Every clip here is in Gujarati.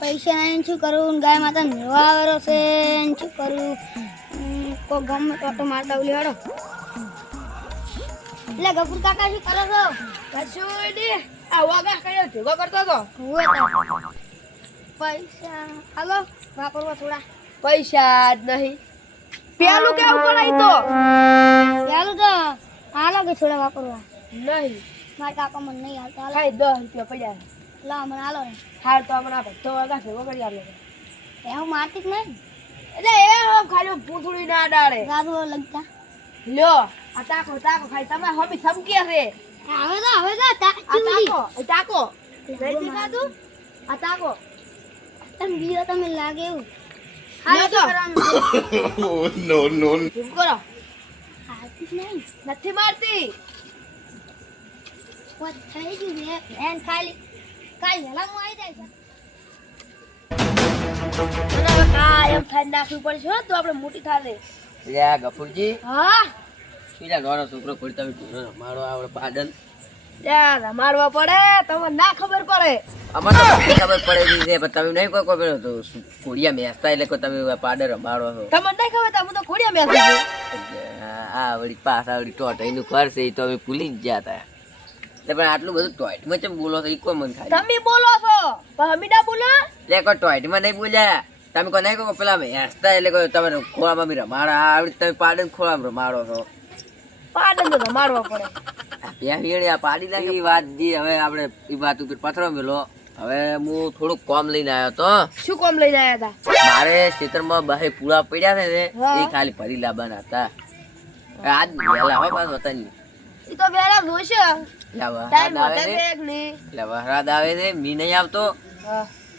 પૈસા નહીં શું કરું? ગાય માતા નિર્વાહ આવેલો છે શું કરું? કોક ગમે તો ઓટો મારતા ઉલી હેડો. એટલે ગફુર કાકા શું કરો છો? કશું નહીં આ વાગા કયો ભેગો કરતો હુએ તો. પૈસા હાલો વાપરવા થોડા. પૈસા જ નહીં. પેલું કેવું પડાય તો? પેલું તો હાલો કે છોડે વાપરવા. નહીં. મારા કાકા મને નહીં હાલતા. હાલ. દસ રૂપિયા પડ્યા. લા મને હાલો ને. હાલ તો હમણાં બધો વાગા ભેગો કરી આપે એવું મારતી જ નહીં. એટલે એ ખાલી પૂંછડી ના ડાળે. રાધો લગતા. લ્યો આ તાકો તાકો ખાઈ તમે હમી સમકી હશે હવે તો હવે તો તાકો તાકો નહીં દેખાતું આ તાકો તમે બીજો તમે લાગે એવું. Oh. ચૂપ કરો. નથી મારતી. થઈ ગયું છે એન ખાલી કાલ વહેલા હું આવી જાય કાયમ નાખવી પડશે તો આપણે મોટી થાલે ગફુરજી. હા? પેલા નાનો છોકરો ખોલતા મારો આવડે ત્યાં રમાડવા પડે તમને ના ખબર પડે. અમારે ખબર પડે છે તમે નહીં કોઈ પેલો તો કોડિયા મેસતા એટલે કોઈ તમે પાડે રમાડો છો તમને નહીં ખબર તમે તો ખોડિયા મેં આ વળી પાછા વળી ટોટાઈનું ઘર છે એ તો અમે ભૂલી જ ગયા હતા એટલે પણ આટલું બધું ટોઈટમાં ચમ બોલો છો એ કોઈ મન થાય તમે બોલો છો પણ અમે ના બોલો? એટલે કોઈ ટોઈટમાં નહીં બોલ્યા તમે કોઈ નહીં કહો પેલા મેસતા એટલે કોઈ તમે ખોળામાં રમાડા. આવડી તમે પાડે ખોળામાં રમાડો છો. પાડન તો રમાડવા પડે. આ પાડી નાખી. એ વાત જે હવે આપણે એ વાત ઉપર પથરો મેલો. હવે હું થોડુંક કોમ લઈને આવ્યો તો શું કામ લઈને આવ્યા હતા? મારે ખેતરમાં બહે પૂળા પડ્યા છે ને એ ખાલી ભરી લાવવાના હતા. આજ વહેલા હોય પાછું હતા નહીં તો વેલા જોશે વરસાદ આવે છે મી નહીં આવતો.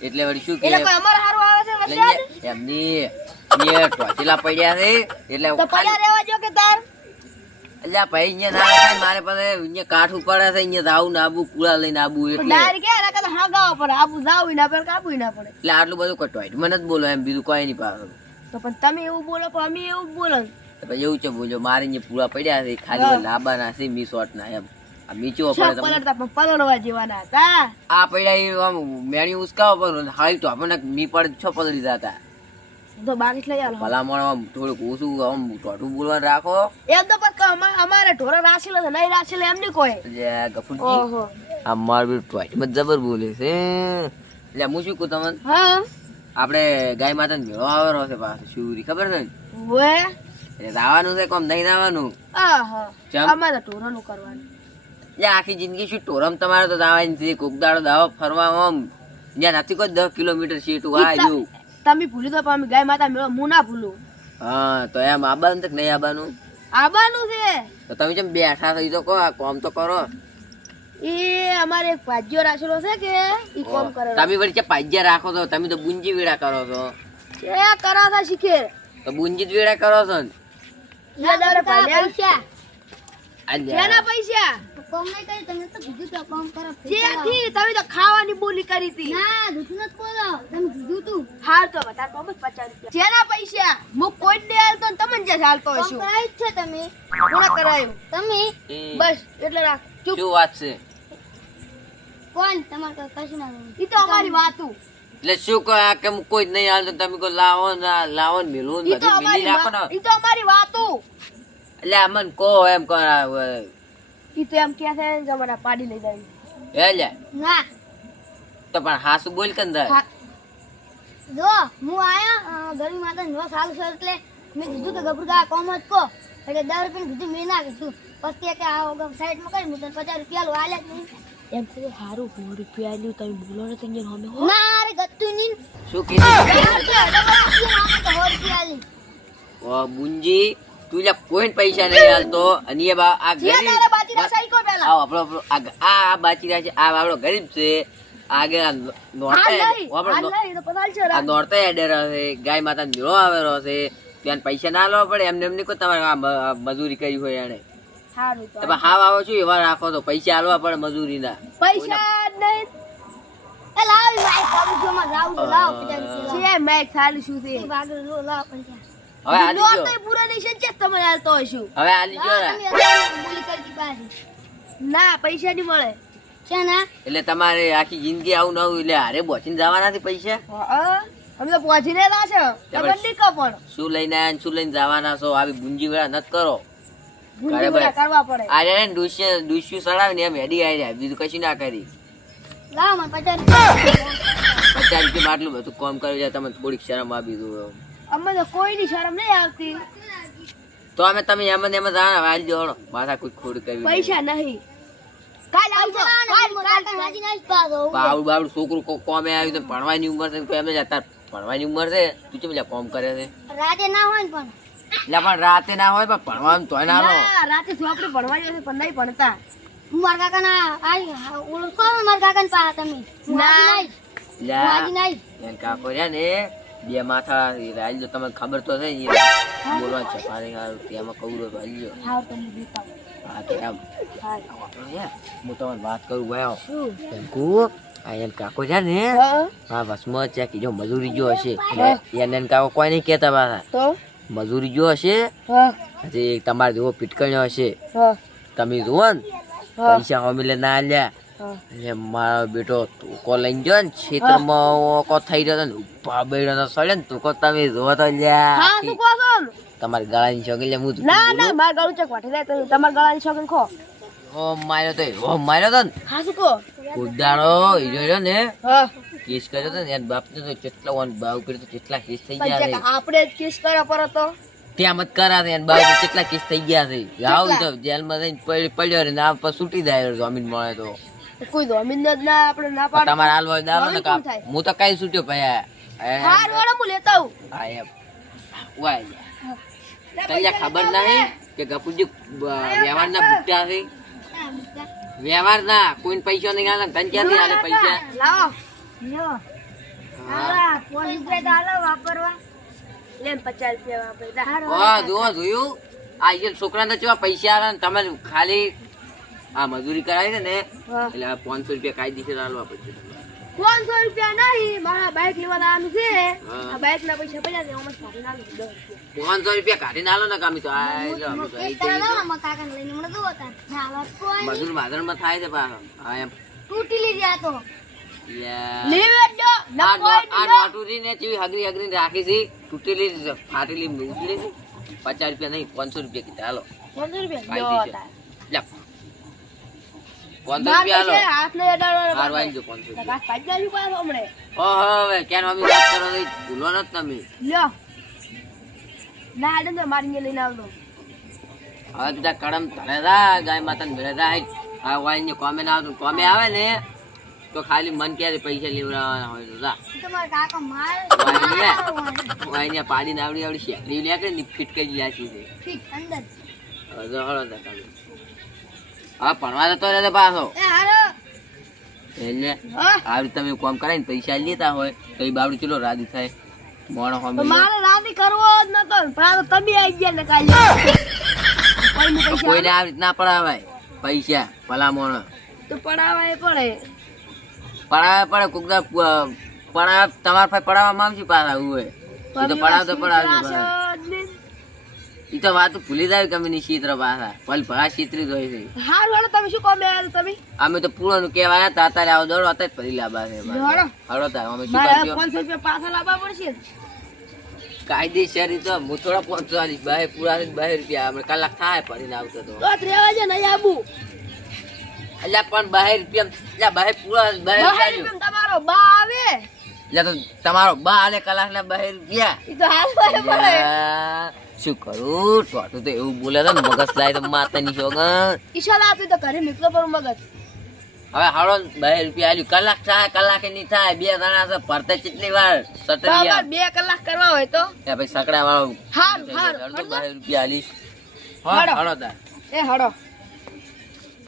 એટલે વળી શું કે એટલે કોઈ અમારે હારું આવે છે એટલે વરસાદ? અહીંયા એમની ટોચીલા પડ્યા છે. એટલે પડ્યા રહેવા જો કે તાર? એટલે ભાઈ અહીંયા ના થાય મારે પાસે અહીંયા કાઠું પડે છે અહીંયા જાવું ને આબુ કુળા લઈને આબુ એટલે ડાયરી કે એના કરતા હાગાવા પડે. આબુ જાવું ના પડે કાપવું ના પડે. એટલે આટલું બધું કટવાય. મને જ બોલો એમ બીજું કોઈ નહીં પાડો તો પણ તમે એવું બોલો પણ અમે એવું બોલો. તો પછી એવું છે બોલો મારે અહીંયા પૂળા પડ્યા છે ખાલી લાંબાના છે મી શોર્ટ ના એમ. આ મીચો પડે પલટતા પણ પલળવા જેવાના હતા. આ પડ્યા આમ મેણી ઉસકાવા પર હાલ તો આપણને મી પડ છ પલળી જતા. તો બાકી લઈ આલો. ભલામણ થોડુંક ઓછું આમ ટોટું બોલવા રાખો. એમ તો પણ અમારે ઢોરા રાશી લે નહીં રાખેલો એમ નહીં કોઈ. ગફુરજી. ઓહો. આ મારું ટોઈટમાં જબર બોલે છે. એટલે હું શું કહું તમને? હા. આપણે ગાય માતાને ભેળો આવેલો છે પાછો શિવરી ખબર છે? ઓએ એટલે રાવાનું છે કોમ નહીં રાવાનું. આહા? અમારે ઢોરાનું કરવાનું. એટલે આખી જિંદગી શું ટોરમ તમારે તો દાવાની છે? કોક દાડો દાવો ફરવા આમ. જ્યાં નથી કોઈ દસ કિલોમીટર સીટું આ જો તમે ભૂલી દો પણ અમે ગાય માતા મેળો હું ના ભૂલું. હા તો એમ આબાનું છે નહીં આબાનું? આબાનું છે. તો તમે જેમ બેઠા થઈ તો કહો આ કોમ તો કરો. એ અમારે એક પાજ્યો રાખેલો છે કે ઈ કોમ કરે. તમે વળી કે પાજ્યા રાખો છો તમે તો બુંજી વેડા કરો છો. એ કરાતા શીખે. તો બુંજી જ વેડા કરો છો ને? પૈસા. શેના પૈસા. કોમ નહીં કરી તમે તો કીધું તો કોમ કરો જેથી તમે તો ખાવાની બોલી કરી હતી. ના જૂઠું નથી બોલો. તમે કીધું તું હાલ તો વધારે જ પચાસ રૂપિયા. જેના પૈસા હું કોઈ જ હાલતો ને તમને જ્યાં હાલતો હશો કઈ છે તમે. કોણ કરાયું. તમે? બસ એટલે રાખ. ચૂપ. શું વાત છે? કોણ? તમારે તો કશું ના. ઈ તો અમારી વાતું. એટલે શું કહો? કે હું કોઈ જ નહીં હાલતો? તમે કોઈ લાવો ને લાવો ને મેલું ને બધું મિલી રાખો ને. ઈ તો અમારી વાતો. એટલે અમન મને કહો એમ કહો ઈ તો એમ કે છે જમાના પાડી લઈ જાય. હે લ્યા ના. તો પણ હાસુ બોલ કે અંદર હા. જો હું આયા ગરમી માતા નો સારું છે એટલે મેં કીધું કે ગભર કોમ જ કો એટલે દસ રૂપિયા કીધું મેં ના કીધું. પછી કે આ સાઈડમાં કરી હું તને પચાસ રૂપિયા લો નહીં. એમ કે સારું હું રૂપિયા આલ્યું તમે બોલો ને તમે અમે ના અરે ગતું નહીં. શું કીધું? ઓ બુંજી તું લ્યા કોઈ પૈસા નહીં હાલતો અને એ બા આ જે તારે બાજી ગરીબ આપણો આપણો આ ગ- આ આ બાચી રહ્યા છે આ આપણો ગરીબ છે. આગળ આ નોરતા આ એડેર ગાય માતા આવેલો ત્યાં પૈસા ના લેવા પડે એમને એમને કોઈ તમારે આ મ- આ મજૂરી કરી હોય એને તમે હાવ આવો છો એવા રાખો તો પૈસા આલવા પડે મજૂરી ના પૈસા નહીં. એ લાવ માય કોમ જો માં જાવ તો લાવ પચાસ રૂપિયા લાવ. છે મેં ખાલી શું છે? એ ભાગો લો લાવ પૈસા. હવે પાછી. ના પૈસા નહીં મળે. છે ને? એટલે તમારે આખી જિંદગી આવું ન એટલે હારે બોચીને જવાના છે પૈસા અમે તો પહોંચી રહેલા છે. ખબર નહીં કો શું લઈને આયા શું લઈને જવાના છો? આવી ગુંજી વેળા નત કરો. કરવા પડે. ને ડુસ્યું ડુસ્યું સડાવીને એમ હેડી આયા બીજું કશું ના કરી. પચાસ રૂપિયા. આટલું બધું કોમ કર્યું છે તમે થોડીક શરમ આપી દો અમે તો કોઈની શરમ નહીં આવતી. તો અમે તમે એમ ને એમ જ આના વાળી માથા કોઈ ખોડ કરી. પૈસા નહીં. કાલ આવજો. કાલ કાલ હાજી ના પાડો બાવડું બાવડું છોકરું કોમે આવ્યું તો ભણવાની ઉંમર છે કોઈ એમ જ ભણવાની ઉંમર છે. તું કેમ કોમ કરે છે? રાતે ના હોય ને પણ. એટલે પણ રાતે ના હોય પણ ભણવાનું તોય ના. રાતે આપણે ભણવાની જશે પણ નહીં ભણતા. હું મારા કાકા ના ઓળખો ને મારા કાકા ને પા તમે ના. હાજી નહીં કાકો રહ્યા ને બે માથા રાજ જો તમને ખબર તો છે બોલવા છે પાણી તેમાં કવરો તો હાલ્યો. હા તમને દેતા હા કે એમ હું. તમને વાત કરું ભાઈ શું? આ એન કાકો છે ને હા. વસમાં જો મજૂરી જો હશે. એને કાકો કોઈ નહીં કહેતા પાછા. મજૂરી જો હશે હજી તમારે જેવો પીટકણ્યો હશે. તમે જુઓ ને અમે પૈસા હોમીલે ના આલ્યા. હા. એટલે મારો બેટો તુકો લઈને ગયો ને ખેતરમાં ઓકો થઈ રહ્યો ને ઊભા બેડો સડે ને તુકો તમે જોવો તો લ્યા. તમારી ગાળાની છોકરી લે હું તું ના ના માર ગળું ચક વાટી લે તમે તમારા ગળાની છોકરી ખો. હોમ માર્યો તો હોમ માર્યો તો હા શું ઉદાડો ઈજો ને? હા. કેસ કર્યો તો ને બાપ તો કેટલા વન બાવ કર્યો તો કેટલા કેસ થઈ ગયા છે. આપણે જ કેસ કર્યો પર તો? ત્યાં મત કરા એના બાપ કેટલા કેસ થઈ ગયા છે. આવ તો જેલમાં જઈને પડ- પડ્યો રે ના પર છૂટી જાય જમીન મળે તો. કોઈ જમીન જ ના આપણે ના પાડ. તમારે હાલ હોય દાલો ને? હું તો કઈ છૂટ્યો ભાઈ હા વાળો હું લેતા આવું. હા એમ. વાય. તને ખબર નહીં કે ગપુજી વ્યવહાર ના બુટ્ટા છે? વ્યવહાર ના કોઈ પૈસા નહીં આલે તને ક્યાંથી આલે પૈસા? તમે ખાલી આ મજૂરી કરાવી છે ને. એટલે પાંચસો રૂપિયા કાયદેસર આલવા પડશે. પાંચસો રૂપિયા નહીં મારા બાઈક લેવા આવવાનું છે. આ બાઈક ના પૈસા પડ્યા છે એમાં સારી ના દસ રૂપિયા. પાંચસો રૂપિયા કાઢી નાલો ને કામી તો. મજૂર લો, માં થાય છે પાછો. તૂટી લીધી આ તો. પચાસ રૂપિયા નહીં પાંચસો રૂપિયા કીધા હાલો. પાંચસો રૂપિયા? આવે ને તો ખાલી મન ક્યારે પૈસા લેવડાવવાના હોય તો જા. ઈ તો મારા કાકા મારે વાઈ ને આવડી આવડી શેકડી લે કે ની ફીટ કરી લ્યા છે. અંદર. હળો હા ભણવા જતો રહે પાછો. એટલે હા. આવી તમે કોમ કરાવીને પૈસા લેતા હોય તો એ બાવડું ચલો રાજી થાય. મોણો તો મારે રાતી કરવો જ નતો પણ તમે આવી ગયા ને કાલે. કોઈને આવી રીતના પડાવાય. પૈસા ભલા મોણો. તો પડાવાય પડે. પડાવે પડે કોક પડાવે તમારા પાસે પડાવવા માંગશું પાછા હોય તો પડાવ તો પડાવજો એ તો વાત ભૂલી જાય કે અમે શીત્ર પાછા. પલ ભરા શીતરી જ હોય છે. હાર વાળો તમે શું કોમે આલ તમે? અમે તો પૂરણ કહેવાય હતા અત્યારે આવો દોડો જ ભરી લાબા છે દોડો. હળો તાર અમે શું કરજો પાંચસો રૂપિયા પાછા લાબા પડશે. કાયદેસર તો હું થોડા પહોંચતો બાય પૂરા થઈને બાય રૂપિયા અમે કલાક થાય ભરીને આવતો તો. તો રેવા છે નહીં આબુ. અલ્યા પણ બાય રૂપિયા અલ્યા બાય પૂરા બાય રૂપિયા તમારો બા આવે. એટલે તો તમારો બા આલે કલાક ના બાય રૂપિયા. ઈ તો હાલ પડે શું કરું? ટોટું તો એવું બોલે છે મગજ લાય તો માતાની શોગ ઈશાલા આપી તો ઘરે નીકળો પર મગજ. હવે હાલો બે રૂપિયા આલ્યું. કલાક થાય કલાકે નહીં થાય બે જણા છે ફરતે કેટલી વાર તો સટરિયા બે કલાક કરવા હોય તો? એ ભાઈ સકડા વાળો હારું, હારું. બે રૂપિયા આલી હાડો હાડો તાર. એ હડો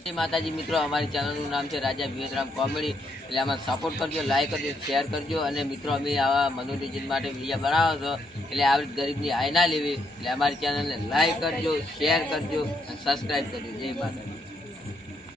જય માતાજી મિત્રો, અમારી ચેનલનું નામ છે રાજા વિવેકરામ કોમેડી. એટલે આમાં સપોર્ટ કરજો લાઈક કરજો શેર કરજો અને મિત્રો, અમે આવા મનોરંજન માટે વીડિયો બનાવો છો. એટલે આવી ગરીબની હાય ના લેવી. એટલે અમારી ચેનલને લાઈક કરજો શેર કરજો અને સબસ્ક્રાઈબ કરજો. જય માતાજી.